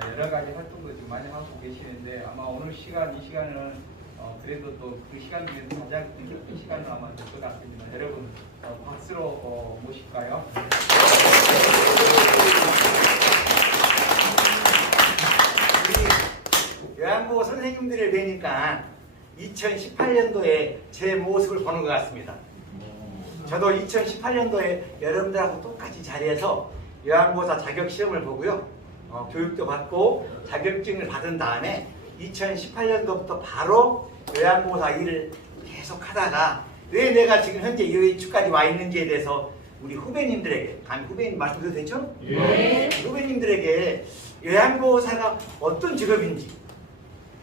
여러 가지 활동도 지금 많이 하고 계시는데 아마 오늘 시간, 이 시간은 그래도 또 그 시간 중에서 가장 뜻깊은 시간은 아마 될 것 같습니다. 여러분 박수로 모실까요? 우리 요양보호 선생님들을 뵈니까 2018년도에 제 모습을 보는 것 같습니다. 저도 2018년도에 여러분들하고 똑같이 자리에서 요양보호사 자격시험을 보고요. 교육도 받고 자격증을 받은 다음에 2018년도부터 바로 요양보호사 일을 계속 하다가 왜 내가 지금 현재 이 위치까지 와 있는지에 대해서 우리 후배님들에게, 감히 후배님 말씀드려도 되죠? 예. 후배님들에게 요양보호사가 어떤 직업인지,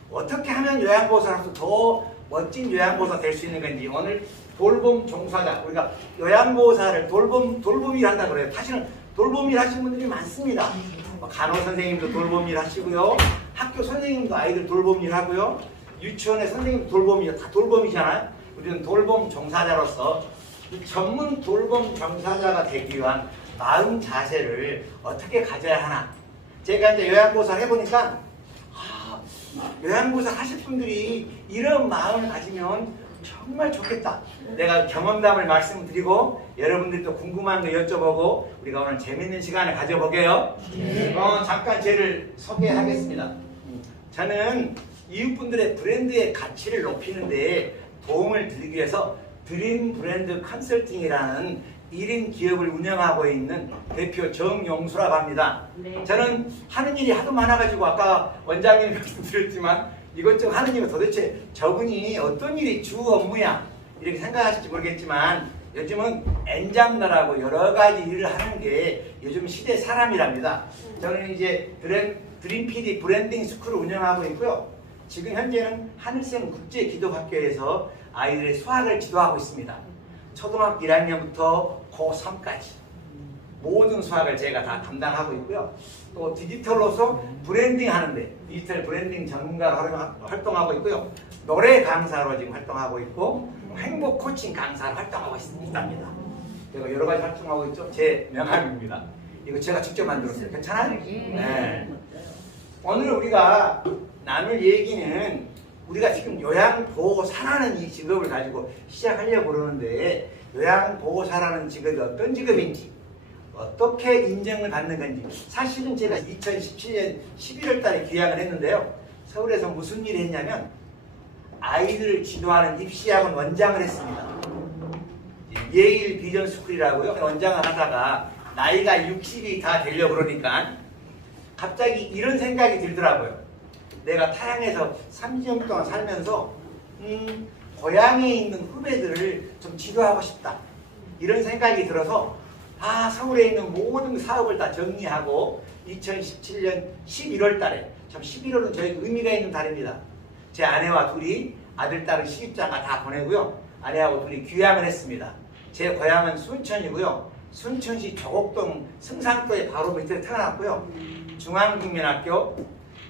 어떻게 하면 요양보호사로서 더 멋진 요양보호사 될 수 있는 건지, 오늘 돌봄 종사자, 우리가 요양보호사를 돌봄일 한다 그래요. 사실은 돌봄일 하시는 분들이 많습니다. 간호선생님도 돌봄일 하시고요. 학교 선생님도 아이들 돌봄일 하고요. 유치원의 선생님도 돌봄일, 다 돌봄이잖아요. 우리는 돌봄 종사자로서 이 전문 돌봄 종사자가 되기 위한 마음 자세를 어떻게 가져야 하나. 제가 이제 요양보호사 해보니까 요양보호사 하실 분들이 이런 마음을 가지면 정말 좋겠다. 내가 경험담을 말씀드리고 여러분들도 궁금한 거 여쭤보고 우리가 오늘 재밌는 시간을 가져보게요. 잠깐 저를 소개하겠습니다. 저는 이웃분들의 브랜드의 가치를 높이는데 도움을 드리기 위해서 드림 브랜드 컨설팅이라는 1인 기업을 운영하고 있는 대표 정용수라고 합니다. 네. 저는 하는 일이 하도 많아가지고 아까 원장님이 말씀드렸지만 이것저것 하는 일은 도대체 저분이 어떤 일이 주 업무야 이렇게 생각하실지 모르겠지만 요즘은 엔잡러라고 여러 가지 일을 하는 게 요즘 시대 사람이랍니다. 저는 이제 드림 PD 브랜딩 스쿨을 운영하고 있고요. 지금 현재는 하늘샘 국제기독학교에서 아이들의 수학을 지도하고 있습니다. 초등학교 1학년부터 고3까지 모든 수학을 제가 다 담당하고 있고요. 또 디지털로서 브랜딩 하는데 디지털 브랜딩 전문가로 활동하고 있고요. 노래 강사로 지금 활동하고 있고 행복 코칭 강사로 활동하고 있습니다. 제가 여러 가지 활동하고 있죠. 제 명함입니다. 이거 제가 직접 만들었어요. 괜찮아요? 네. 오늘 우리가 나눌 얘기는 우리가 지금 요양보호사라는 이 직업을 가지고 시작하려고 그러는데 요양보호사라는 직업이 어떤 직업인지 어떻게 인정을 받는 건지 사실은 제가 2017년 11월 달에 귀향을 했는데요. 서울에서 무슨 일을 했냐면 아이들을 지도하는 입시학원 원장을 했습니다. 예일 비전 스쿨이라고요. 원장을 하다가 나이가 60이 다 되려고 그러니까 갑자기 이런 생각이 들더라고요. 내가 타양에서 30년 동안 살면서 고향에 있는 후배들을 좀 지도하고 싶다. 이런 생각이 들어서 서울에 있는 모든 사업을 다 정리하고 2017년 11월 달에 참 11월은 저희 의미가 있는 달입니다. 제 아내와 둘이 아들, 딸을 시집장가 다 보내고요. 아내하고 둘이 귀향을 했습니다. 제 고향은 순천이고요. 순천시 조곡동 승산도의 바로 밑에 태어났고요. 중앙국민학교,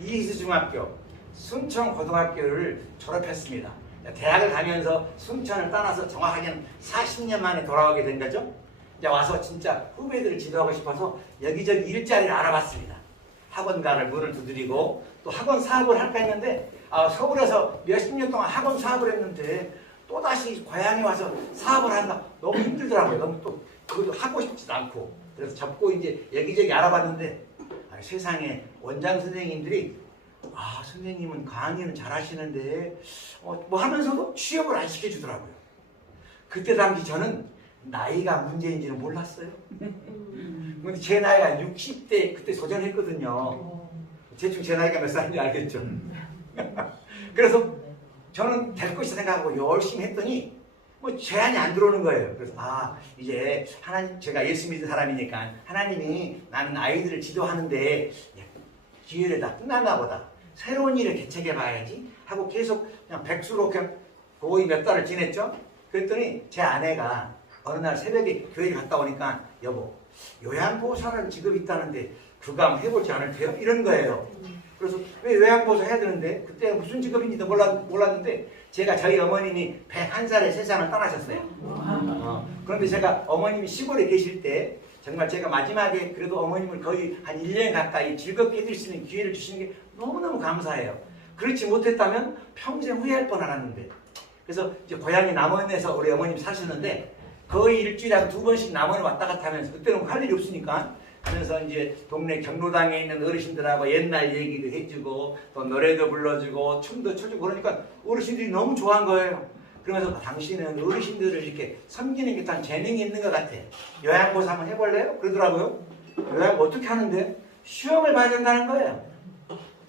이희수중학교, 순천고등학교를 졸업했습니다. 대학을 가면서 순천을 떠나서 정확하게는 40년 만에 돌아오게 된 거죠. 이제 와서 진짜 후배들을 지도하고 싶어서 여기저기 일자리를 알아봤습니다. 학원가를 문을 두드리고 또 학원 사업을 할까 했는데 서울에서 몇십 년 동안 학원 사업을 했는데 또다시 고향에 와서 사업을 한다. 너무 힘들더라고요. 너무 또 그것도 하고 싶지도 않고. 그래서 접고 이제 여기저기 알아봤는데 세상에 원장 선생님들이 선생님은 강의는 잘하시는데 뭐 하면서도 취업을 안 시켜주더라고요. 그때 당시 저는 나이가 문제인지는 몰랐어요. 근데 제 나이가 60대 그때 도전했거든요. 대충 제 나이가 몇 살인지 알겠죠. 그래서 저는 될 것이다 생각하고 열심히 했더니 뭐 제한이 안 들어오는 거예요. 그래서 이제 하나님, 제가 예수 믿는 사람이니까 하나님이 나는 아이들을 지도하는데 기회를 다 끝났나 보다. 새로운 일을 개척해 봐야지 하고 계속 그냥 백수로 그냥 거의 몇 달을 지냈죠. 그랬더니 제 아내가 어느 날 새벽에 교회에 갔다 오니까 여보 요양보호사라는 직업이 있다는데 그거 한번 해보지 않을까요? 이런 거예요. 그래서 왜 요양보호사 해야 되는데 그때 무슨 직업인지도 몰랐는데 제가 저희 어머님이 101살에 세상을 떠나셨어요. 그런데 제가 어머님이 시골에 계실 때 정말 제가 마지막에 그래도 어머님을 거의 한 1년 가까이 즐겁게 해드릴 수 있는 기회를 주시는 게 너무너무 감사해요. 그렇지 못했다면 평생 후회할 뻔 알았는데. 그래서 이제 고향이 남원에서 우리 어머님 사셨는데 거의 일주일에 한 2번씩 남원을 왔다 갔다 하면서 그때는 할 일이 없으니까 하면서 이제 동네 경로당에 있는 어르신들하고 옛날 얘기도 해주고 또 노래도 불러주고 춤도 춰주고 그러니까 어르신들이 너무 좋아한 거예요. 그러면서 당신은 어르신들을 이렇게 섬기는 게 단 재능이 있는 것 같아. 요양보사 한번 해볼래요? 그러더라고요. 요양 어떻게 하는데? 시험을 봐야 된다는 거예요.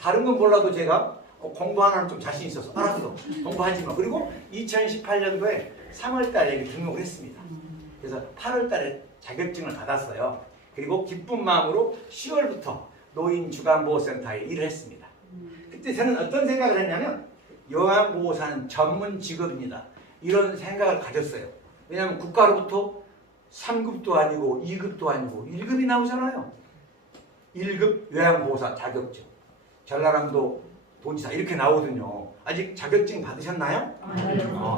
다른 건 몰라도 제가 공부하는 좀 자신 있어서 알았어. 공부하지 마. 그리고 2018년도에 3월 달에 등록을 했습니다. 그래서 8월 달에 자격증을 받았어요. 그리고 기쁜 마음으로 10월부터 노인주간보호센터에 일을 했습니다. 그때 저는 어떤 생각을 했냐면 요양보호사는 전문 직업입니다. 이런 생각을 가졌어요. 왜냐하면 국가로부터 3급도 아니고 2급도 아니고 1급이 나오잖아요. 1급 요양보호사 자격증. 전라남도 도지사 이렇게 나오거든요. 아직 자격증 받으셨나요?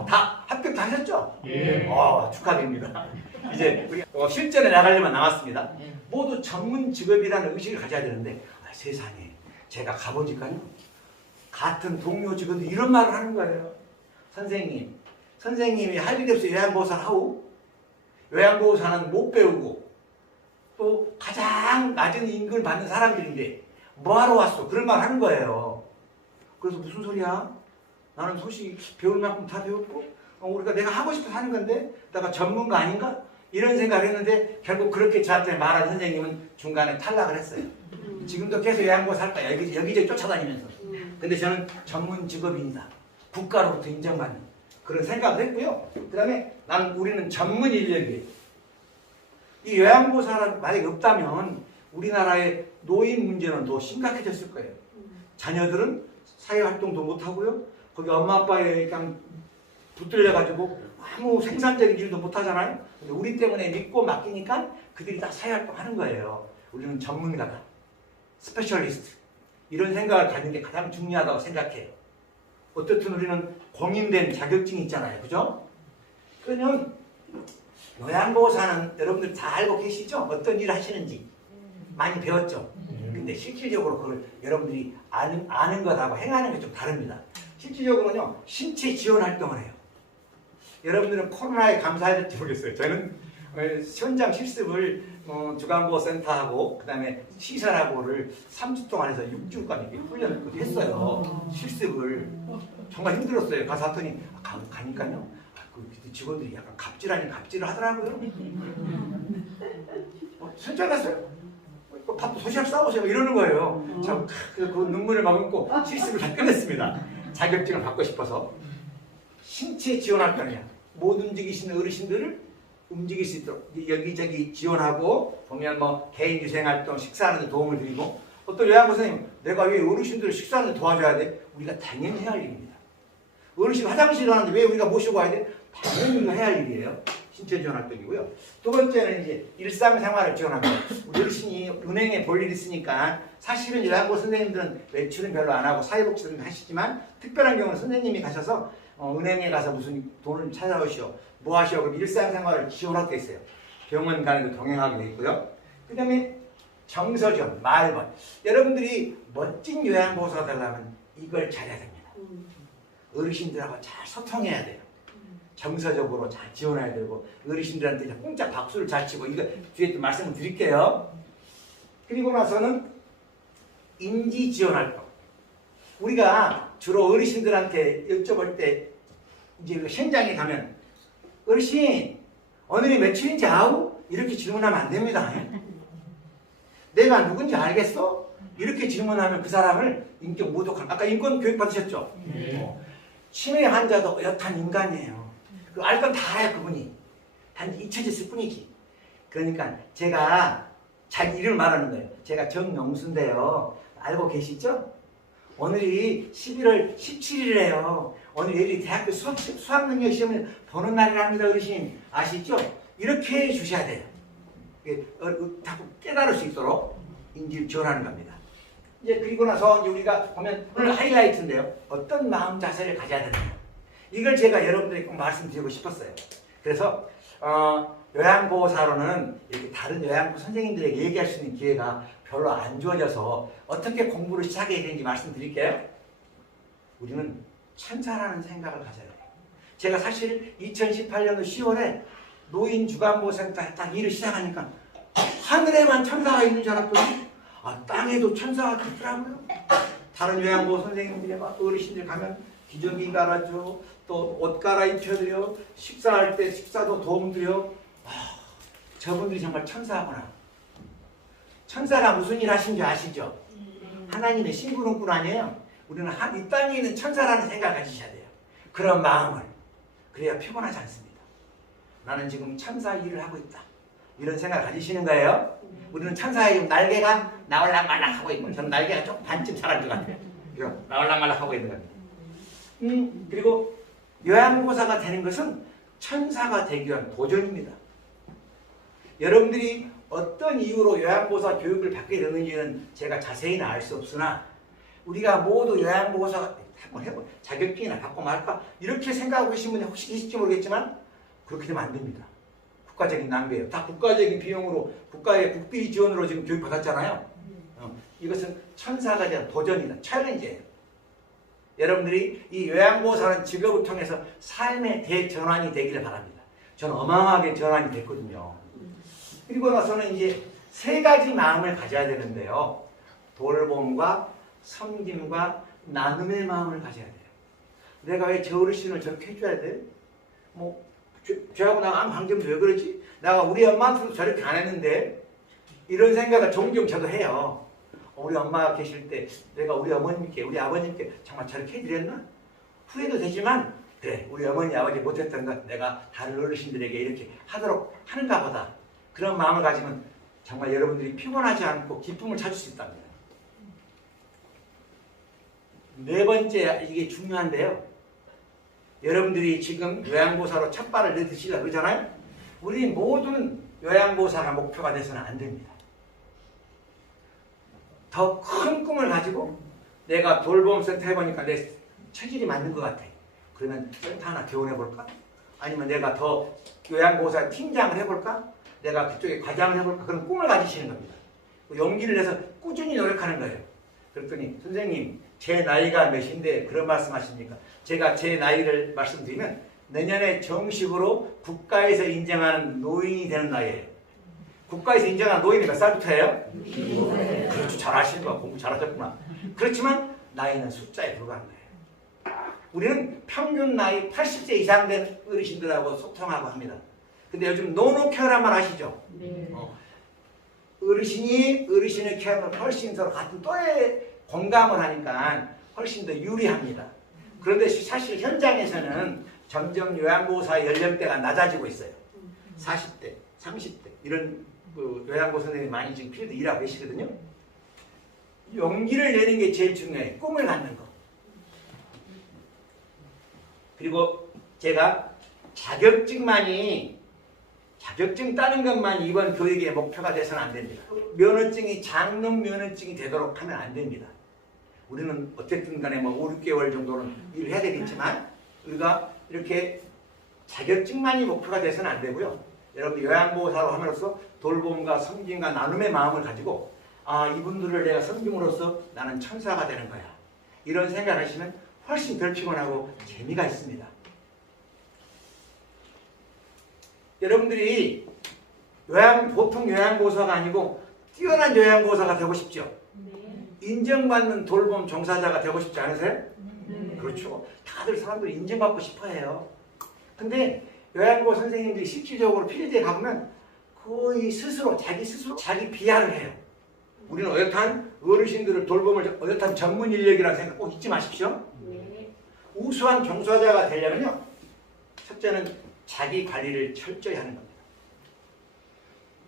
다 합격 다 하셨죠? 예. 축하드립니다. 이제 우리 실전에 나가려면 남았습니다. 모두 전문 직업이라는 의식을 가져야 되는데 세상에 제가 가보니까요. 같은 동료 직원도 이런 말을 하는 거예요. 선생님이 할 일이 없어 요양보호사를 하고 요양보호사는 못 배우고 또 가장 낮은 임금을 받는 사람들인데 뭐하러 왔어? 그런 말 하는 거예요. 그래서 무슨 소리야? 나는 소식 배울 만큼 다 배웠고 우리가 내가 하고 싶어서 하는 건데 내가 전문가 아닌가? 이런 생각을 했는데 결국 그렇게 저한테 말한 선생님은 중간에 탈락을 했어요. 지금도 계속 요양보호사 할 거야. 여기저기 쫓아다니면서. 근데 저는 전문 직업인이다. 국가로부터 인정받는 그런 생각을 했고요. 그 다음에 우리는 전문 인력이에요. 이 요양보호사라는 만약에 없다면 우리나라의 노인 문제는 더 심각해졌을 거예요. 자녀들은 사회활동도 못하고요. 거기 엄마 아빠에 그냥 붙들려가지고 아무 생산적인 일도 못하잖아요. 근데 우리 때문에 믿고 맡기니까 그들이 다 사회활동 하는 거예요. 우리는 전문가다. 스페셜리스트. 이런 생각을 갖는 게 가장 중요하다고 생각해요. 어쨌든 우리는 공인된 자격증이 있잖아요. 그죠? 그러면 요양보호사는 여러분들 다 알고 계시죠? 어떤 일을 하시는지 많이 배웠죠? 근데 실질적으로 그걸 여러분들이 아는 것하고 행하는 게 좀 다릅니다. 실질적으로는요, 신체 지원 활동을 해요. 여러분들은 코로나에 감사할지 모르겠어요. 저는 현장 실습을 주간보호센터하고 그 다음에 시설하고를 3주 동안 해서 6주간 이렇게 훈련을 했어요. 실습을. 정말 힘들었어요. 가서 하더니 가니까요. 그 직원들이 약간 갑질 갑질을 하더라고요. 현장 갔어요. 밥도 도시락 싸오세요. 이러는 거예요. 참, 그 눈물을 머금고 실습을 다 끝냈습니다. 자격증을 받고 싶어서. 신체 지원할 거 아니야. 못 움직이시는 어르신들을 움직일 수 있도록 여기저기 지원하고 보면 개인 유생활동 식사하는 데 도움을 드리고 어떤 요양보호사님 내가 왜 어르신들을 식사하는 데 도와줘야 돼? 우리가 당연히 해야 할 일입니다. 어르신 화장실 가는데 왜 우리가 모시고 와야 돼? 당연히 우리가 해야 할 일이에요. 신체 지원 활동이고요. 두 번째는 이제 일상생활을 지원합니다. 우리 어르신이 은행에 볼 일이 있으니까 사실은 요양보호 선생님들은 외출은 별로 안 하고 사회복지를 하시지만 특별한 경우는 선생님이 가셔서 은행에 가서 무슨 돈을 찾아오시오. 뭐 하시오? 그럼 일상생활을 지원하게 돼 있어요. 병원 가는 거 동행하게 돼 있고요. 그 다음에 정서전, 말번. 여러분들이 멋진 요양보호사가 되려면 이걸 잘해야 됩니다. 어르신들하고 잘 소통해야 돼요. 정서적으로 잘 지원해야 되고 어르신들한테 공짜 박수를 잘 치고 이거 뒤에 또 말씀을 드릴게요. 그리고 나서는 인지 지원 활동. 우리가 주로 어르신들한테 여쭤볼 때 이제 현장에 가면 어르신 오늘이 며칠인지 아우? 이렇게 질문하면 안 됩니다. 내가 누군지 알겠어? 이렇게 질문하면 그 사람을 인격 모독하는 아까 인권 교육 받으셨죠? 치매 환자도 여탄 인간이에요. 그 알 건 다 알아요. 그분이. 단지 잊혀졌을 뿐이지. 그러니까 제가 자기 이름을 말하는 거예요. 제가 정영수인데요. 알고 계시죠? 오늘이 11월 17일이래요. 오늘 내일이 대학교 수학능력 시험을 보는 날이랍니다. 어르신 아시죠? 이렇게 해주셔야 돼요. 자꾸 깨달을 수 있도록 인지를 지원하는 겁니다. 이제 그리고 나서 이제 우리가 보면 오늘 하이라이트인데요. 어떤 마음 자세를 가져야 되느냐. 이걸 제가 여러분들에게 꼭 말씀드리고 싶었어요. 그래서 요양보호사로는 이렇게 다른 요양보 선생님들에게 얘기할 수 있는 기회가 별로 안 주어져서 어떻게 공부를 시작해야 되는지 말씀드릴게요. 우리는 천사라는 생각을 가져야 돼요. 제가 사실 2018년도 10월에 노인 주간보호센터에 딱 일을 시작하니까 하늘에만 천사가 있는 줄 알았더니 땅에도 천사가 있더라고요. 다른 요양보호 선생님들이 막 어르신들 가면 기저귀 갈아줘, 또 옷 갈아입혀드려, 식사할 때 식사도 도움드려. 저분들이 정말 천사구나. 천사가 무슨 일 하신 줄 아시죠? 하나님의 심부름꾼 아니에요? 우리는 이 땅에 있는 천사라는 생각을 가지셔야 돼요. 그런 마음을. 그래야 피곤하지 않습니다. 나는 지금 천사 일을 하고 있다. 이런 생각을 가지시는 거예요. 우리는 천사의 날개가 나올락말락 하고 있고, 저는 날개가 조금 반쯤 자란 것 같아요. 나올락말락 하고 있는 겁니다. 그리고 요양보호사가 되는 것은 천사가 되기 위한 도전입니다. 여러분들이 어떤 이유로 요양보호사 교육을 받게 되는지는 제가 자세히는 알 수 없으나 우리가 모두 요양보호사가 한번 해보 자격증이나 받고 말까 이렇게 생각하고 계신 분이 혹시 계실지 모르겠지만 그렇게 되면 안 됩니다. 국가적인 낭비예요. 다 국가적인 비용으로 국가의 국비 지원으로 지금 교육 받았잖아요. 이것은 천사가 대한 도전이다. 챌린지예요. 여러분들이 이 요양보호사라는 직업을 통해서 삶의 대전환이 되기를 바랍니다. 저는 어마어마하게 전환이 됐거든요. 그리고 나서는 이제 세 가지 마음을 가져야 되는데요. 돌봄과 섬김과 나눔의 마음을 가져야 돼요. 내가 왜 저 어르신을 저렇게 해줘야 돼? 뭐 저하고 나랑 아무 관계없는데 왜 그러지? 내가 우리 엄마한테도 저렇게 안 했는데 이런 생각을 종종 저도 해요. 우리 엄마가 계실 때 내가 우리 어머님께 우리 아버님께 정말 저렇게 해드렸나? 후회도 되지만 그래 우리 어머니 아버지 못했던 것 내가 다른 어르신들에게 이렇게 하도록 하는가 보다. 그런 마음을 가지면 정말 여러분들이 피곤하지 않고 기쁨을 찾을 수 있답니다. 네 번째 이게 중요한데요. 여러분들이 지금 요양보호사로 첫 발을 내딛으시려고 그러잖아요. 우리 모두는 요양보호사가 목표가 돼서는 안 됩니다. 더 큰 꿈을 가지고 내가 돌봄센터 해보니까 내 체질이 맞는 것 같아. 그러면 센터 하나 개원해볼까? 아니면 내가 더 요양보호사 팀장을 해볼까? 내가 그쪽에 과장을 해볼까? 그런 꿈을 가지시는 겁니다. 용기를 내서 꾸준히 노력하는 거예요. 그랬더니 선생님 제 나이가 몇인데 그런 말씀 하십니까? 제가 제 나이를 말씀드리면 내년에 정식으로 국가에서 인정하는 노인이 되는 나이예요. 국가에서 인정하는 노인이 몇 살부터예요? 그렇죠. 잘 아시는 거야. 공부 잘하셨구나. 그렇지만 나이는 숫자에 불과한 거예요. 우리는 평균 나이 80세 이상 된 어르신들하고 소통하고 합니다. 근데 요즘 노노케어란 말 아시죠? 네. 어르신이 어르신을 케어하면 훨씬 서로 같은 또에 공감을 하니까 훨씬 더 유리합니다. 그런데 사실 현장에서는 점점 요양보호사의 연령대가 낮아지고 있어요. 40대, 30대 이런 요양보호 선생님이 많이 지금 필드 일하고 계시거든요. 용기를 내는 게 제일 중요해요. 꿈을 갖는 거. 그리고 제가 자격증 따는 것만 이번 교육의 목표가 돼서는 안 됩니다. 면허증이 장롱 면허증이 되도록 하면 안 됩니다. 우리는 어쨌든 간에 뭐 5, 6개월 정도는 일을 해야 되겠지만 우리가 이렇게 자격증만이 목표가 돼서는 안 되고요. 여러분 요양보호사로 함으로써 돌봄과 섬김과 나눔의 마음을 가지고 이분들을 내가 섬김으로써 나는 천사가 되는 거야. 이런 생각을 하시면 훨씬 덜 피곤하고 재미가 있습니다. 여러분들이 보통 요양보호사가 아니고 뛰어난 요양보호사가 되고 싶죠? 네. 인정받는 돌봄 종사자가 되고 싶지 않으세요? 네. 그렇죠. 다들 사람들이 인정받고 싶어 해요. 근데 요양보호 선생님들이 실질적으로 필드에 가보면 거의 자기 비하를 해요. 우리는 어엿한 어르신들을 돌봄을 어엿한 전문 인력이라는 생각 꼭 잊지 마십시오. 네. 우수한 종사자가 되려면요. 첫째는 자기 관리를 철저히 하는 겁니다.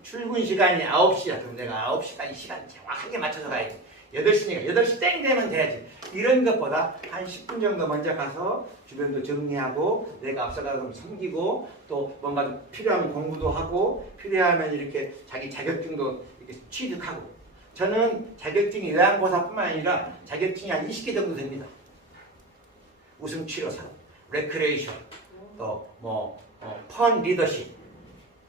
출근 시간이 9시야. 그럼 내가 9시까지 시간 정확하게 맞춰서 가야지. 8시니까 8시 땡 되면 돼야지. 이런 것보다 한 10분 정도 먼저 가서 주변도 정리하고 내가 앞서가서 섬기고 또 뭔가 필요하면 공부도 하고 필요하면 이렇게 자기 자격증도 이렇게 취득하고 저는 자격증이 요양보호사뿐만 아니라 자격증이 한 20개 정도 됩니다. 웃음치료사, 레크레이션, 또 펀 리더십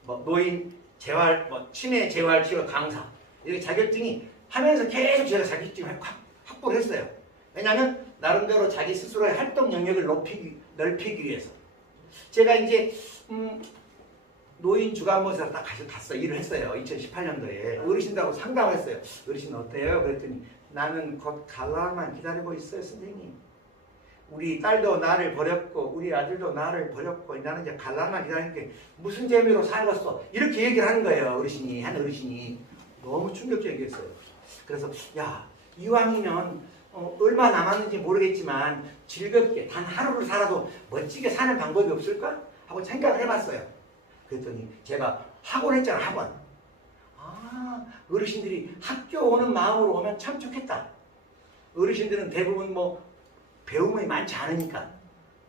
뭐 노인 재활, 뭐 치매 재활 치료 강사 이렇게 자격증이 하면서 계속 제가 자격증을 확보를 했어요. 왜냐하면 나름대로 자기 스스로의 활동 영역을 넓히기 위해서. 제가 이제 노인 주간모사 딱 갔어 일을 했어요. 2018년도에 어르신들하고 상담을 했어요. 어르신 어때요? 그랬더니 나는 곧 갈라만 기다리고 있어요, 선생님. 우리 딸도 나를 버렸고 우리 아들도 나를 버렸고 나는 이제 갈라만 기다리니까 무슨 재미로 살겠어? 이렇게 얘기를 하는 거예요. 한 어르신이 너무 충격적이었어요. 그래서 야 이왕이면 얼마 남았는지 모르겠지만 즐겁게 단 하루를 살아도 멋지게 사는 방법이 없을까? 하고 생각을 해봤어요. 그랬더니 제가 학원 했잖아, 학원. 아, 어르신들이 학교 오는 마음으로 오면 참 좋겠다. 어르신들은 대부분 뭐 배움이 많지 않으니까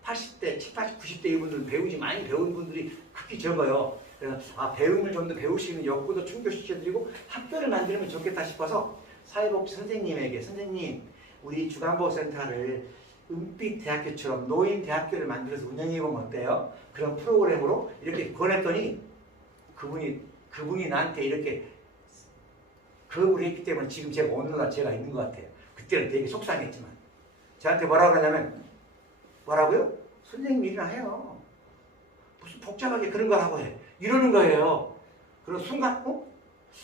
80대, 70, 90대 이분들은 많이 배운 분들이 극히 적어요. 그래서 배움을 좀 더 배울 수 있는 욕구도 충족시켜드리고 학교를 만들면 좋겠다 싶어서 사회복지 선생님에게 선생님 우리 주간보호센터를 은빛대학교처럼 노인대학교를 만들어서 운영해보면 어때요? 그런 프로그램으로 이렇게 권했더니 그분이 나한테 이렇게 거부를 했기 때문에 지금 제가 오늘날 제가 있는 것 같아요. 그때는 되게 속상했지만 저한테 뭐라고 하냐면 뭐라고요? 선생님 일이나 해요. 무슨 복잡하게 그런 걸 하고 해. 이러는 거예요. 그런 순간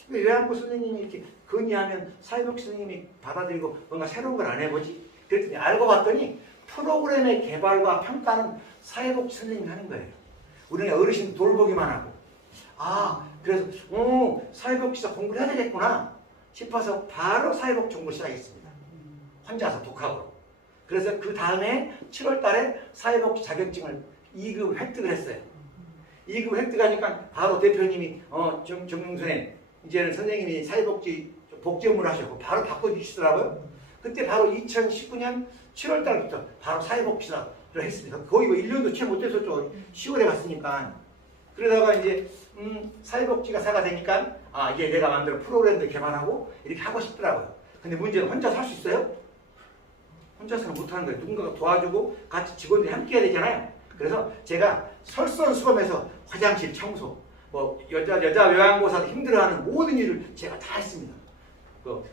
왜 외환부 선생님이 이렇게 건의하면 사회복지 선생님이 받아들이고 뭔가 새로운 걸 안 해보지? 그랬더니 알고 봤더니 프로그램의 개발과 평가는 사회복지 선생님이 하는 거예요. 우리는 어르신 돌보기만 하고 그래서 사회복지사 공부를 해야 되겠구나 싶어서 바로 사회복지 공부를 시작했습니다. 혼자서 독학으로. 그래서 그 다음에 7월 달에 사회복지 자격증을 2급 획득을 했어요. 2급 획득하니까 바로 대표님이 정용선생 이제는 선생님이 사회복지 복지 업무를 하셨고 바로 바꿔주시더라고요. 그때 바로 2019년 7월 달부터 바로 사회복지사를 했습니다. 거의 뭐 1년도 채 못했었죠. 10월에 갔으니까. 그러다가 이제 사회복지사가 되니까 이제 내가 만들어 프로그램도 개발하고 이렇게 하고 싶더라고요. 근데 문제는 혼자서 할 수 있어요? 혼자서는 못하는 거예요. 누군가가 도와주고 같이 직원들이 함께 해야 되잖아요. 그래서 제가 설선수범해서 화장실 청소, 뭐 여자 요양보호사도 힘들어하는 모든 일을 제가 다 했습니다.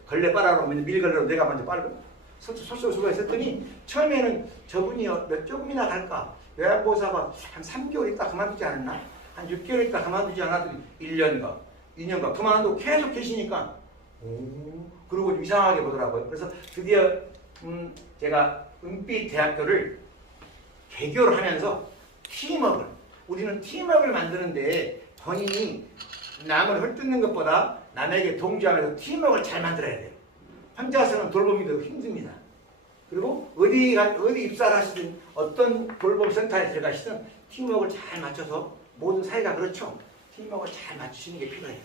걸레 빨아놓으면 밀걸레로 내가 먼저 빨고 설선수범했더니 처음에는 저분이 몇 조금이나 갈까? 요양보호사가 한 3개월 있다 그만두지 않았나? 한 6개월 있다 그만두지 않았더니 1년가, 2년가 그만두고 계속 계시니까 그리고 좀 이상하게 보더라고요. 그래서 드디어 제가 은빛대학교를 개교를 하면서 우리는 팀워크를 만드는데 본인이 남을 헐뜯는 것보다 남에게 동조하면서 팀워크를 잘 만들어야 돼요. 혼자서는 돌봄이 더 힘듭니다. 그리고 어디 입사를 하시든 어떤 돌봄센터에 들어가시든 팀워크를 잘 맞춰서 모든 사회가 그렇죠. 팀워크를 잘 맞추시는 게 필요해요.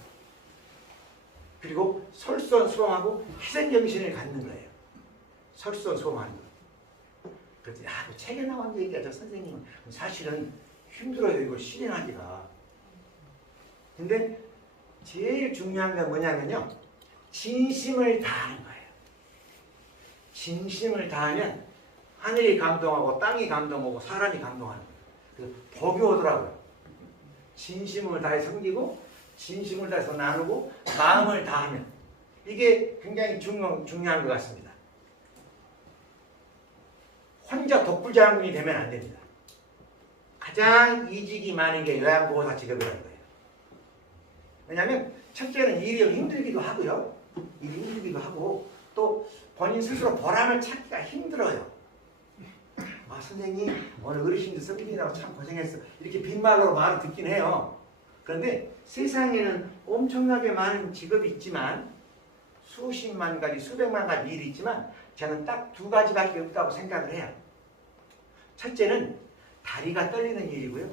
그리고 솔선수범하고 희생정신을 갖는 거예요. 솔선수범하는 거. 그랬더니 뭐 책에 나온 얘기가 저 선생님은 사실은 힘들어요. 이걸 실행하기가. 근데 제일 중요한 건 뭐냐면요. 진심을 다하는 거예요. 진심을 다하면 하늘이 감동하고 땅이 감동하고 사람이 감동하는 거예요. 그래서 복이 오더라고요. 진심을 다해 섬기고 진심을 다해서 나누고 마음을 다하면 이게 굉장히 중요한 것 같습니다. 혼자 독불장군이 되면 안 됩니다. 가장 이직이 많은 게 요양보호사 직업이라는 거예요. 왜냐하면 첫째는 일이 힘들기도 하고요. 일이 힘들기도 하고 또 본인 스스로 보람을 찾기가 힘들어요. 선생님 오늘 어르신들 섬기느라고 참 고생했어. 이렇게 빈말로 말을 듣긴 해요. 그런데 세상에는 엄청나게 많은 직업이 있지만 수십만 가지 수백만 가지 일이 있지만 저는 딱 2가지밖에 없다고 생각을 해요. 첫째는 다리가 떨리는 일이고요.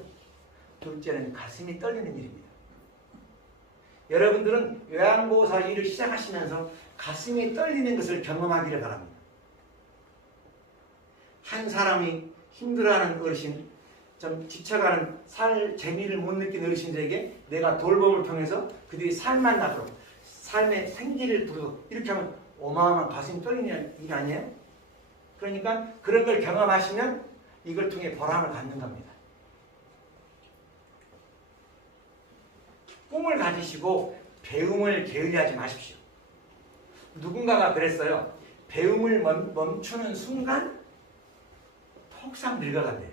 둘째는 가슴이 떨리는 일입니다. 여러분들은 요양보호사 일을 시작하시면서 가슴이 떨리는 것을 경험하기를 바랍니다. 한 사람이 힘들어하는 어르신, 좀 지쳐가는 살 재미를 못 느낀 어르신들에게 내가 돌봄을 통해서 그들이 살만 나도록 삶의 생기를 부르도록 이렇게 하면 어마어마한 가슴이 떨리는 일 아니에요? 그러니까 그런 걸 경험하시면 이걸 통해 보람을 갖는 겁니다. 꿈을 가지시고 배움을 게을리하지 마십시오. 누군가가 그랬어요. 배움을 멈추는 순간 톡상 늙어간대요.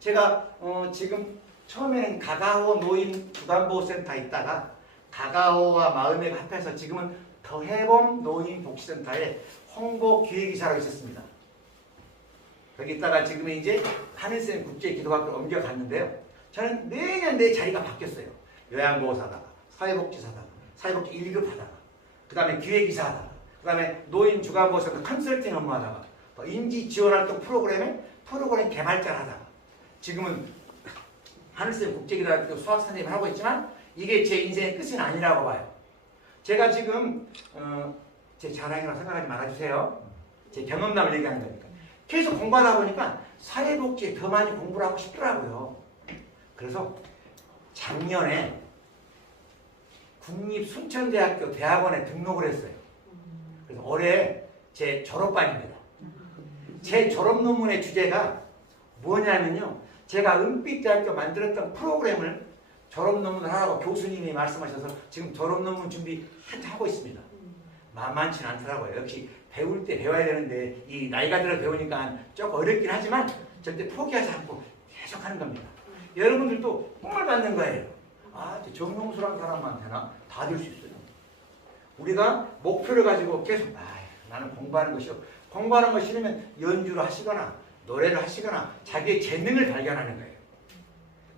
제가 지금 처음에는 가가오 노인 주간보호센터에 있다가 가가오와 마음의 합해서 지금은 더해봄 노인복지센터에 홍보 기획이사로 있었습니다. 거기 있다가 지금 이제 하늘샘 국제기도학교로 옮겨갔는데요. 저는 매년 내 자리가 바뀌었어요. 요양보호사다가 사회복지사다가 사회복지 1급 하다가 그 다음에 기획이사 하다가 그 다음에 노인주간보호센터 컨설팅 업무하다가 또 인지지원활동 프로그램 개발자를 하다가 지금은 하늘샘 국제기도학교 수학선생님을 하고 있지만 이게 제 인생의 끝은 아니라고 봐요. 제가 지금 제 자랑이라고 생각하지 말아주세요. 제 경험담을 얘기하는 거니까. 계속 공부하다 보니까 사회복지에 더 많이 공부를 하고 싶더라고요. 그래서 작년에 국립순천대학교 대학원에 등록을 했어요. 그래서 올해 제 졸업반입니다. 제 졸업 논문의 주제가 뭐냐면요. 제가 은빛대학교 만들었던 프로그램을 졸업 논문을 하라고 교수님이 말씀하셔서 지금 졸업 논문 준비 한참 하고 있습니다. 만만치는 않더라고요. 역시 배울 때 배워야 되는데 이 나이가 들어 배우니까 조금 어렵긴 하지만 절대 포기하지 않고 계속 하는 겁니다. 여러분들도 꿈을 갖는 거예요. 아, 정용수라는 사람한테나 다 될 수 있어요. 우리가 목표를 가지고 계속 나는 공부하는 것이요. 공부하는 거 싫으면 연주를 하시거나 노래를 하시거나 자기의 재능을 발견하는 거예요.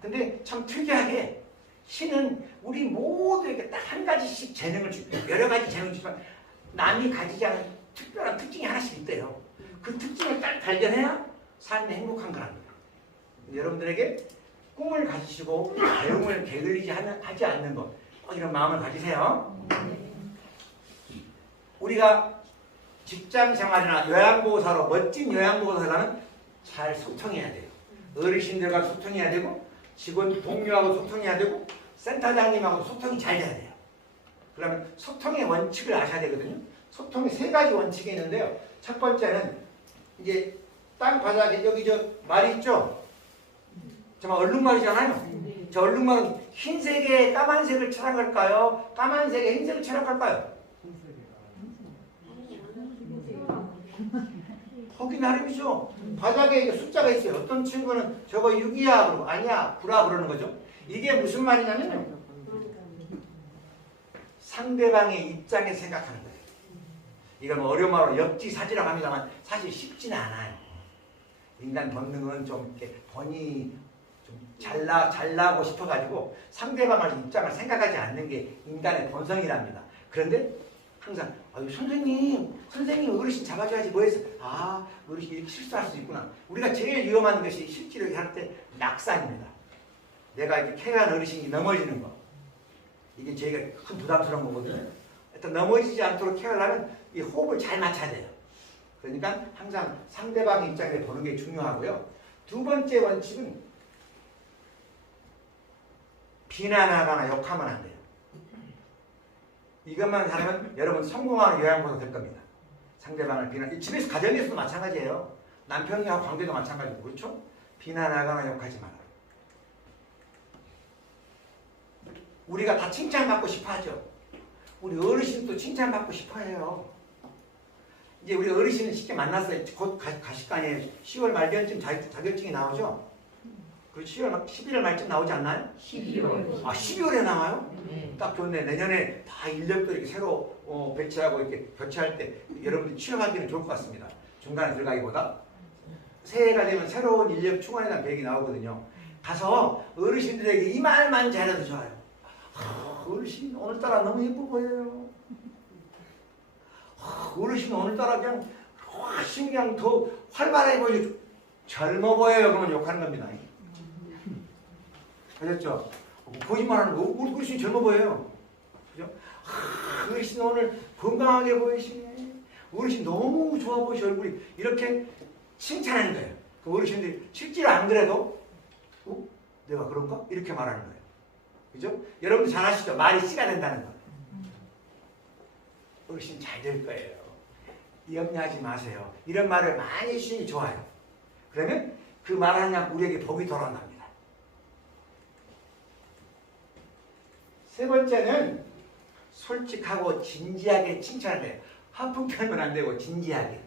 근데 참 특이하게 신은 우리 모두에게 딱 한 가지씩 재능을 주고 여러 가지 재능을 주지만 남이 가지지 않은 특별한 특징이 하나씩 있대요. 그 특징을 딱 발견해야 삶이 행복한 거랍니다. 여러분들에게 꿈을 가지시고 배움을 게을리지 하지 않는 것 이런 마음을 가지세요. 우리가 직장 생활이나 요양보호사로 멋진 요양보호사라면 잘 소통해야 돼요. 어르신들과 소통해야 되고 직원 동료하고 소통해야 되고 센터장님하고 소통이 잘 돼야 돼요. 그러면 소통의 원칙을 아셔야 되거든요. 소통의 3가지 원칙이 있는데요. 첫 번째는 이제 땅바닥에 여기 저 말이 있죠? 정말 얼룩말이잖아요. 저 얼룩말은 흰색에 까만색을 칠한 걸까요? 까만색에 흰색을 칠한 걸까요? 거기 나름이죠. 바닥에 숫자가 있어요. 어떤 친구는 저거 6이야 그러고 아니야 9라 그러는 거죠. 이게 무슨 말이냐면 상대방의 입장에 생각하는 거예요. 이걸 뭐 어려운 말로 역지사지라고 합니다만 사실 쉽지는 않아요. 인간 본능은 좀 이렇게 본인이 좀 잘나고 싶어가지고 상대방의 입장을 생각하지 않는 게 인간의 본성이랍니다. 그런데 항상 선생님 어르신 잡아줘야지 뭐해서 어르신 이렇게 실수할 수 있구나. 우리가 제일 위험한 것이 실제로 할 때 낙산입니다. 내가 이렇게 케어한 어르신이 넘어지는 거 이게 저희가 큰 부담스러운 거거든요. 일단 넘어지지 않도록 케어하려면 이 호흡을 잘 맞춰야 돼요. 그러니까 항상 상대방 입장에 보는 게 중요하고요. 두 번째 원칙은 비난하거나 욕하면 안 돼요. 이것만 하면 여러분 성공하는 요양보호사 될 겁니다. 상대방을 비난, 집에서 가정에서도 마찬가지예요. 남편과 관계도 마찬가지고 그렇죠? 비난하거나 욕하지 마라. 우리가 다 칭찬받고 싶어 하죠. 우리 어르신도 칭찬받고 싶어 해요. 이제 우리 어르신은 쉽게 만났어요. 곧 가실 거 아니에요. 10월 말견쯤 자격증이 나오죠? 그리고 11월 말쯤 나오지 않나요? 12월. 12월에 나와요? 네. 딱 좋네. 내년에 다 인력도 이렇게 새로 배치하고 이렇게 교체할 때 여러분들이 취업하기는 좋을 것 같습니다. 중간에 들어가기보다. 새해가 되면 새로운 인력 충원에 대한 계획이 나오거든요. 가서 어르신들에게 이 말만 잘해도 좋아요. 어르신 오늘따라 너무 예뻐 보여요. 어르신 오늘따라 그냥 훨씬 그냥 더 활발해 보이죠. 젊어 보여요. 그러면 욕하는 겁니다. 아셨죠? 거짓말하는 거. 우리 어르신 젊어 보여요. 그죠? 어르신 오늘 건강하게 보이시네. 어르신 너무 좋아 보이시 얼굴이. 이렇게 칭찬하는 거예요. 그 어르신들이 실제로 안 그래도 내가 그런가? 이렇게 말하는 거예요. 그죠? 여러분도 잘 아시죠? 말이 씨가 된다는 거. 어르신 잘 될 거예요. 염려하지 마세요. 이런 말을 많이 해주시니 좋아요. 그러면 그 말하는 우리에게 복이 돌아온답니다. 세 번째는 솔직하고 진지하게 칭찬을 해요. 한품 팔면 안 되고 진지하게.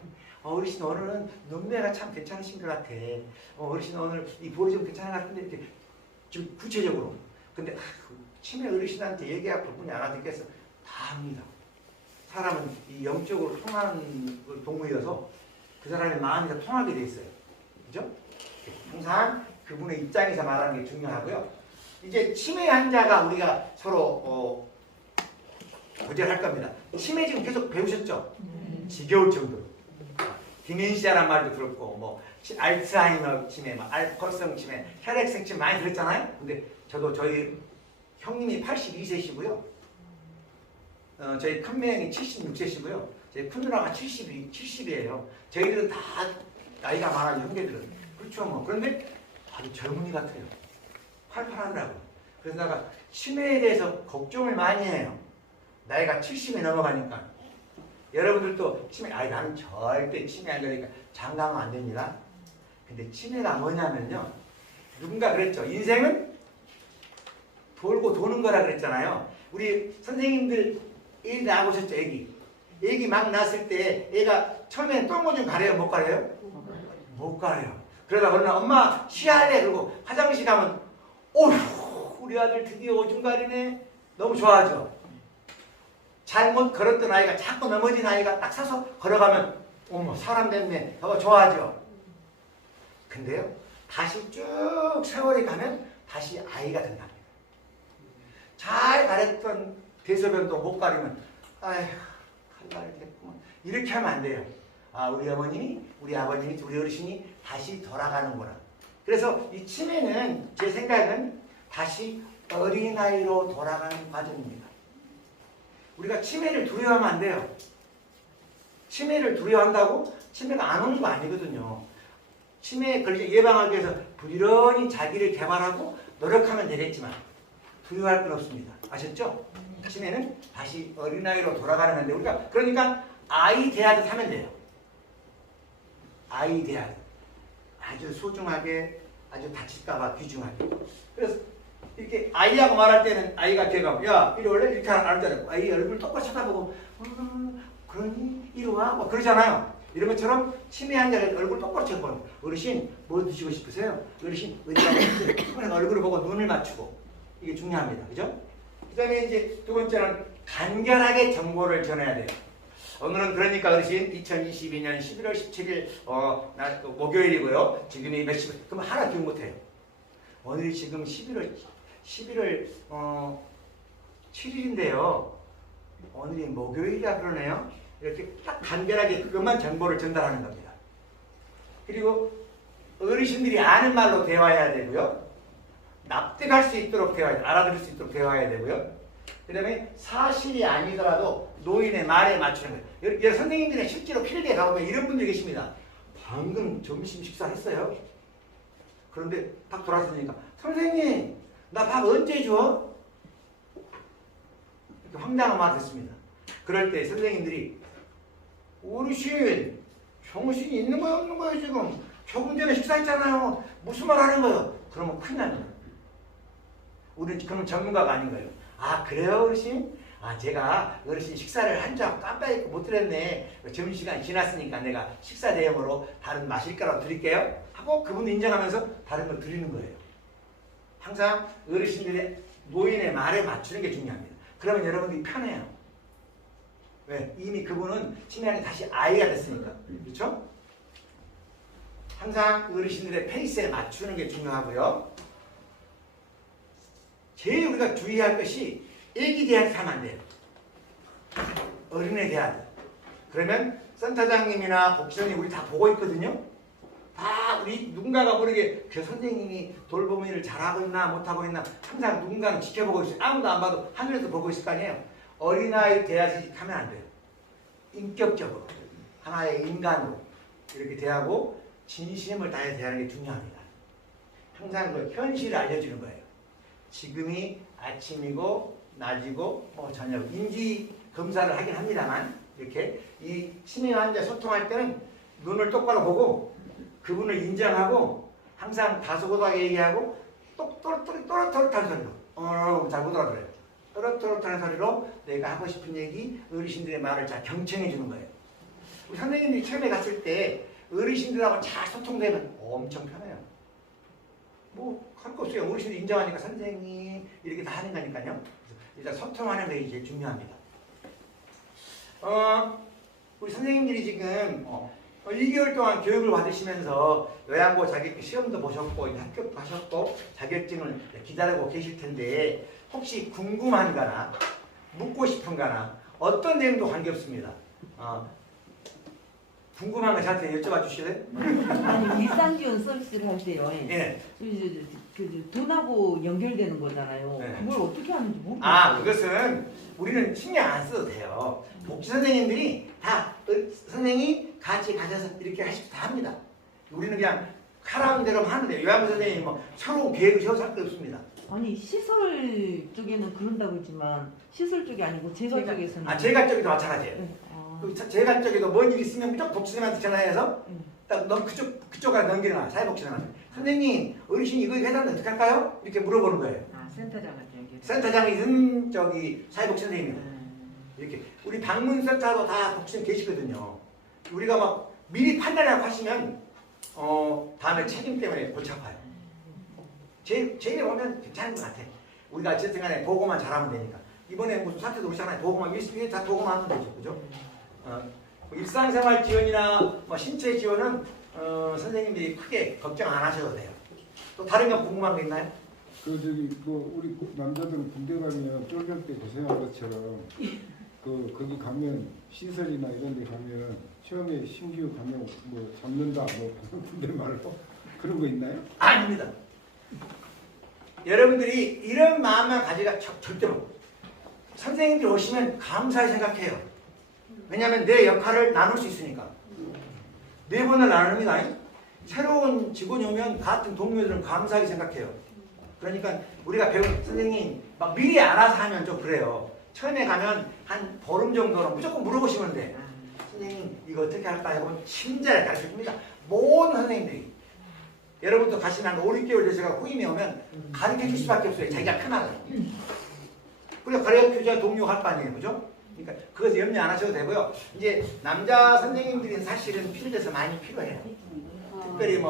어르신 오늘은 눈매가 참 괜찮으신 것 같아. 어르신 오늘 이 볼이 좀 괜찮은 것 같은데 이렇게 좀 구체적으로. 근데 치매 어르신한테 얘기할 부분이 안 하겠어. 다 합니다. 사람은 이 영적으로 통하는 동물이어서 그 사람의 마음이 다 통하게 돼 있어요. 그죠? 항상 그분의 입장에서 말하는 게 중요하고요. 이제 치매 환자가 우리가 서로 교제할 겁니다. 치매 지금 계속 배우셨죠? 지겨울 정도로. 디멘시아란 말도 들었고, 뭐 알츠하이머 치매, 알코올성 치매, 혈액성 치매 많이 들었잖아요. 근데 저도 저희 형님이 82세시고요. 저희 큰매형이 76세시고요. 저희 큰누나가 70이에요. 저희들은 다 나이가 많아요, 형제들은. 그렇죠, 뭐. 그런데 아주 젊은이 같아요. 팔팔하더라고요. 그래서 내가 치매에 대해서 걱정을 많이 해요. 나이가 70이 넘어가니까. 여러분들도 치매, 나는 절대 치매 안 되니까 장가하면 안 됩니다. 근데 치매가 뭐냐면요. 누군가 그랬죠. 인생은 돌고 도는 거라 그랬잖아요. 우리 선생님들 애기 낳아보셨죠, 애기. 애기 막 낳았을 때 애가 처음엔 똥오 좀 가려요, 못 가려요? 못 가려요. 그러다 보면 엄마 쉬할래 그러고 화장실 가면 어휴 우리 아들 드디어 오줌 가리네. 너무 좋아하죠. 잘못 걸었던 아이가 자꾸 넘어진 아이가 딱 서서 걸어가면 어머 사람 됐네. 좋아하죠. 근데요 다시 쭉 세월이 가면 다시 아이가 된답니다. 잘 가렸던 대소변도 못 가리면 아휴 칼날이 됐구만. 이렇게 하면 안 돼요. 우리 어머님이 우리 아버님이 우리 어르신이 다시 돌아가는구나. 그래서 이 치매는 제 생각은 다시 어린아이로 돌아가는 과정입니다. 우리가 치매를 두려워하면 안 돼요. 치매를 두려워한다고 치매가 안 오는 거 아니거든요. 치매에 걸리지 예방하기 위해서 부지런히 자기를 개발하고 노력하면 되겠지만 두려워할 건 없습니다. 아셨죠? 치매는 다시 어린아이로 돌아가는 건데 우리가 그러니까 아이 대하듯 하면 돼요. 아이 대하듯. 아주 소중하게 아주 다칠까봐 귀중하게. 그래서 이렇게 아이하고 말할 때는 아이가 걔가 야 이리 올래? 이렇게 안 하잖아요. 아이 얼굴 똑바로 쳐다보고 그러니 이리 와? 뭐 그러잖아요. 이런 것처럼 치매 환자를 얼굴 똑바로 쳐다보는 어르신 뭐 드시고 싶으세요? 어르신 어디가 싶으세요? 얼굴을 보고 눈을 맞추고 이게 중요합니다. 그죠? 그 다음에 이제 두 번째는 간결하게 정보를 전해야 돼요. 오늘은 그러니까 어르신 2022년 11월 17일 목요일이고요. 지금이 몇 시? 그럼 하나 기억 못해요. 오늘이 지금 11월 7일인데요. 오늘이 목요일이라 그러네요. 이렇게 딱 간결하게 그것만 정보를 전달하는 겁니다. 그리고 어르신들이 아는 말로 대화해야 되고요. 납득할 수 있도록 대화해야 돼요. 알아들을 수 있도록 대화해야 되고요. 그 다음에 사실이 아니더라도 노인의 말에 맞추는 거예요. 여러 선생님들이 실제로 필드에 가보면 이런 분들이 계십니다. 방금 점심 식사했어요. 그런데 딱 돌아서니까 선생님 나 밥 언제 줘? 이렇게 황당한 말을 했습니다. 그럴 때 선생님들이 어르신 정신이 있는 거야 없는 거야 지금? 조금 전에 식사했잖아요. 무슨 말 하는 거예요? 그러면 큰일 납니다. 우리는 그러면 전문가가 아닌 거예요. 그래요 어르신? 제가 어르신 식사를 한 줄 깜빡 잊고 못 드렸네. 점심시간이 지났으니까 내가 식사 대용으로 다른 마실 거라도 드릴게요. 하고 그분 인정하면서 다른 걸 드리는 거예요. 항상 어르신들의 노인의 말에 맞추는 게 중요합니다. 그러면 여러분들이 편해요. 왜? 이미 그분은 치매하니 다시 아이가 됐으니까. 그렇죠? 항상 어르신들의 페이스에 맞추는 게 중요하고요. 제일 우리가 주의할 것이 애기 대하듯 하면 안 돼요. 어린애 대하듯. 그러면 센터장님이나 복지원이 우리 다 보고 있거든요. 다 우리 누군가가 모르게 그 선생님이 돌보미 일을 잘하고 있나 못하고 있나 항상 누군가는 지켜보고 있어요. 아무도 안 봐도 하늘에서 보고 있을 거 아니에요. 어린아이 대하듯 하면 안 돼요. 인격적으로 하나의 인간으로 이렇게 대하고 진심을 다해 대하는 게 중요합니다. 항상 그 현실을 알려주는 거예요. 지금이 아침이고 낮이고 저녁 인지 검사를 하긴 합니다만 이렇게 이 치매 환자 소통할 때는 눈을 똑바로 보고 그분을 인정하고 항상 다소곳하게 얘기하고 또렷하게 소리로 잘 못 알아들어요. 또렷또렷한 소리로 내가 하고 싶은 얘기, 어르신들의 말을 잘 경청해 주는 거예요. 우리 선생님들이 처음에 갔을 때 어르신들하고 잘 소통되면 엄청 편해요. 뭐 할 거 없어요. 어르신들이 인정하니까 선생님 이렇게 다 하는 거니까요. 일단 소통하는 게 제일 중요합니다. 우리 선생님들이 지금 2개월 동안 교육을 받으시면서 요양보 자격증 시험도 보셨고 학교도 하셨고 자격증을 기다리고 계실 텐데 혹시 궁금한 거나 묻고 싶은 거나 어떤 내용도 관계없습니다. 궁금한 거 저한테 여쭤봐 주실래요? 아니 일상지원 서비스를 할 때요. 예. 그 돈하고 연결되는 거잖아요. 네. 그걸 어떻게 하는지 모르겠어요. 그것은 우리는 신경 안 써도 돼요. 복지 선생님들이 다 선생님이 같이 가셔서 이렇게 하시고 다 합니다. 우리는 그냥 하라는 대로 하는데 요양보 선생님이 뭐 새로운 계획을 세워서 할 게 없습니다. 아니 시설 쪽에는 그런다고 했지만 시설 쪽이 아니고 재가 쪽에서는 제가 쪽에도 마찬가지예요. 네. 제가 쪽에도 뭔 일이 있으면 무조건 복지 선생님한테 전화해서 네. 딱 너 그쪽으로 넘기나 사회복지선한테 선생님 어르신이 이거 해달라면 어떻게 할까요? 이렇게 물어보는 거예요. 센터장한테 연결. 센터장이든 저기 사회복지 선생님이 이렇게 우리 방문센터도 다 복지선 계시거든요. 우리가 막 미리 판단하고 하시면 다음에 책임 때문에 골치 아파요. 제일 오면 괜찮은 것 같아. 우리가 어쨌든 간에 보고만 잘하면 되니까. 이번에 무슨 사태도 오잖아요. 보고만 위에 다 보고만 하면 되죠. 그죠? 일상생활 지원이나 뭐 신체 지원은 선생님들이 크게 걱정 안 하셔도 돼요. 또 다른 거 궁금한 거 있나요? 우리 남자들은 군대 가면 쫄병 때 고생한 것처럼 거기 가면 시설이나 이런 데 가면 처음에 신규 가면 뭐 잡는다 뭐 군대 말로 그런 거 있나요? 아닙니다. 여러분들이 이런 마음만 가지가 절대로 선생님들 오시면 감사히 생각해요. 왜냐하면 내 역할을 나눌 수 있으니까. 4번을 나눕니다. 새로운 직원이 오면 같은 동료들은 감사하게 생각해요. 그러니까 우리가 배운 선생님 막 미리 알아서 하면 좀 그래요. 처음에 가면 한 보름 정도는 무조건 물어보시면 돼. 선생님 이거 어떻게 할까 해보면 친절하게 가르쳐줍니다. 모든 선생님들이. 여러분도 가시면 한 5, 6개월 돼서 후임이 오면 가르쳐줄 수밖에 없어요. 자기가 편하게. 그래 가르쳐줘야 동료가 할 거 아니에요. 그죠? 그러니까 그것을 염려 안 하셔도 되고요. 이제 남자 선생님들은 사실은 필드에서 많이 필요해요. 특별히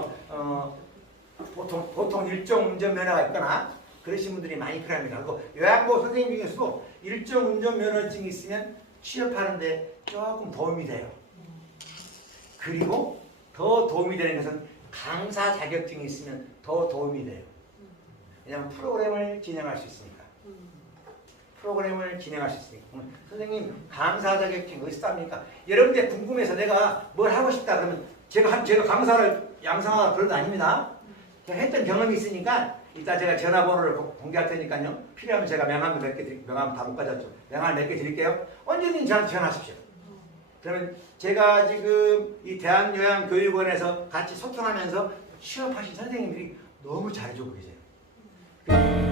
보통 일종 운전면허가 있거나 그러신 분들이 많이 필요합니다. 그리고 요양보 선생님 중에서도 일종 운전면허증이 있으면 취업하는데 조금 도움이 돼요. 그리고 더 도움이 되는 것은 강사 자격증이 있으면 더 도움이 돼요. 왜냐하면 프로그램을 진행할 수 있으니까. 선생님 강사 자격증 어디서 땁니까? 여러분들 궁금해서 내가 뭘 하고 싶다 그러면 제가 강사를 양성하라 그런 거 아닙니다. 제가 했던 경험이 있으니까 이따 제가 전화번호를 공개할 테니까요. 필요하면 제가 명함도 몇 개 드릴게요. 명함 다 못 가졌죠. 명함 몇 개 드릴게요. 언제든지 저한테 전화하십시오. 그러면 제가 지금 이 대한요양교육원에서 같이 소통하면서 취업하신 선생님들이 너무 잘해주고 계세요.